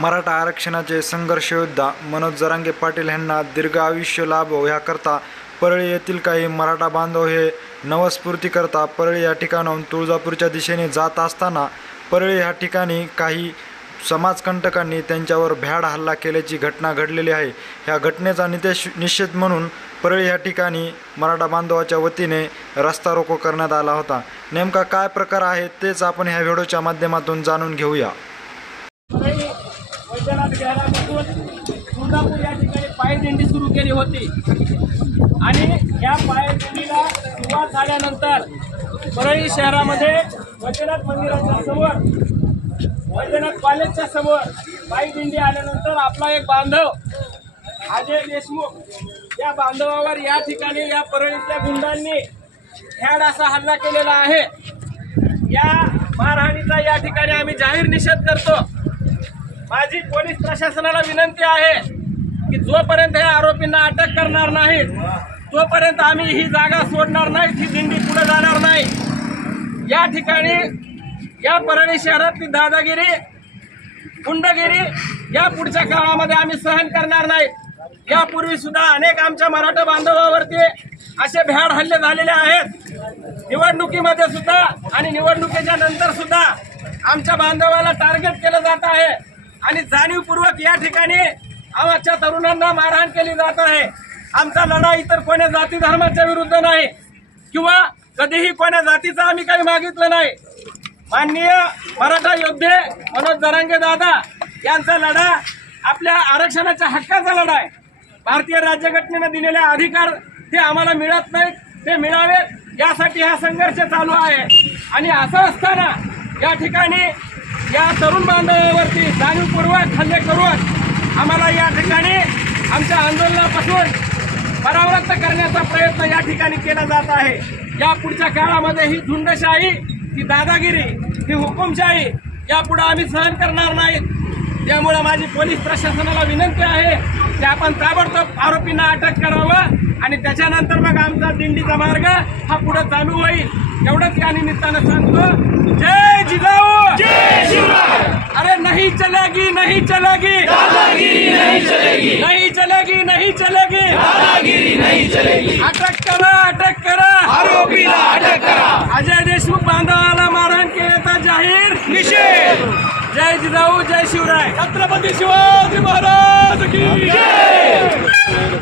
मराठा आरक्षणाचे संघर्ष योद्धा मनोज जरांगे पाटील यांना दीर्घ आयुष्य लाभो हो ह्याकरता परळी येथील काही मराठा बांधव हे नवस्फूर्तीकरता परळी या ठिकाणाहून तुळजापूरच्या दिशेने जात असताना परळी ह्या ठिकाणी काही समाजकंटकांनी त्यांच्यावर भ्याड हल्ला केल्याची घटना घडलेली आहे. ह्या घटनेचा नितेश निषेध म्हणून परळी ह्या ठिकाणी मराठा बांधवाच्या वतीने रस्ता रोको करण्यात आला होता. नेमका काय प्रकार आहे तेच आपण ह्या व्हिडिओच्या माध्यमातून जाणून घेऊया परळी वैद्यनाथ विहारापासून तुळजापूर या ठिकाणी पायदिंडी सुरू केली होती. आणि या पायदिंडीला सुरुवात झाल्यानंतर परळी शहरामध्ये वैद्यनाथ मंदिराच्या समोर वैद्यनाथ कॉलेजच्या समोर पायदिंडी आल्यानंतर आपला एक बांधव अजय देशमुख या बांधवावर या ठिकाणी या परळीतल्या गुंडांनी फॅड असा हल्ला केलेला आहे. या मारहाणीचा या ठिकाणी आम्ही जाहीर निषेध करतो. माझी पोलीस प्रशासनाला विनंती आहे की जोपर्यंत या आरोपींना अटक करणार नाहीत तोपर्यंत आम्ही ही जागा सोडणार नाही ही दिंडी पुढे जाणार नाही. या ठिकाणी या परळी शहरातली दादागिरी गुंडगिरी या पुढच्या काळामध्ये आम्ही सहन करणार नाही. यापूर्वी सुद्धा अनेक आमच्या मराठा बांधवावरती असे भ्याड हल्ले झालेले आहेत. निवडणुकीमध्ये सुद्धा आणि निवडणुकीच्या नंतर सुद्धा आमच्या बांधवाला टार्गेट केलं जात आहे. आणि जाणीवपूर्वक या ठिकाणी आमच्या तरुणांना मारहाण केली जात आहे. आमचा लढा इतर कोण्या जाती धर्माच्या विरुद्ध नाही किंवा कधीही कोण्या जातीचं आम्ही काही मागितलं नाही. माननीय मराठा योद्धे मनोज दरांगे दादा यांचा लढा आपल्या आरक्षणाच्या हक्काचा लढा आहे. भारतीय राज्यघटनेनं दिलेले अधिकार ते आम्हाला मिळत नाहीत ते मिळावेत. यासाठी हा संघर्ष चालू आहे. आणि असं असताना या ठिकाणी या तरुण बांधवावरती जाणीवपूर्वक हल्ले करून आम्हाला या ठिकाणी आमच्या आंदोलनापासून परावृत्त करण्याचा प्रयत्न या ठिकाणी केला जात आहे. या पुढच्या काळामध्ये ही झुंडशाही ही दादागिरी ही हुकुमशाही यापुढे आम्ही सहन करणार नाहीत. त्यामुळे माझी पोलीस प्रशासनाला विनंती आहे की आपण ताबडतोब आरोपींना अटक करावं. आणि त्याच्यानंतर मग आमचा दिंडीचा मार्ग हा पुढे चालू होईल. एवढंच या निमित्तानं सांगतो. जय जिजाऊ! जय अरे नहीं चलेगी नहीं चलेगी! नहीं चलेगी! नहीं चलेगी नहीं चलेगी! दादागिरी नहीं चलेगी! अटक करा अटक करा! आरोपीला अटक करा! अजय देशमुख बांधवाला मारहाण केल्याचा जाहीर निषेध! जय जिजाऊ जय शिवराय! छत्रपती शिवाजी महाराज की जय!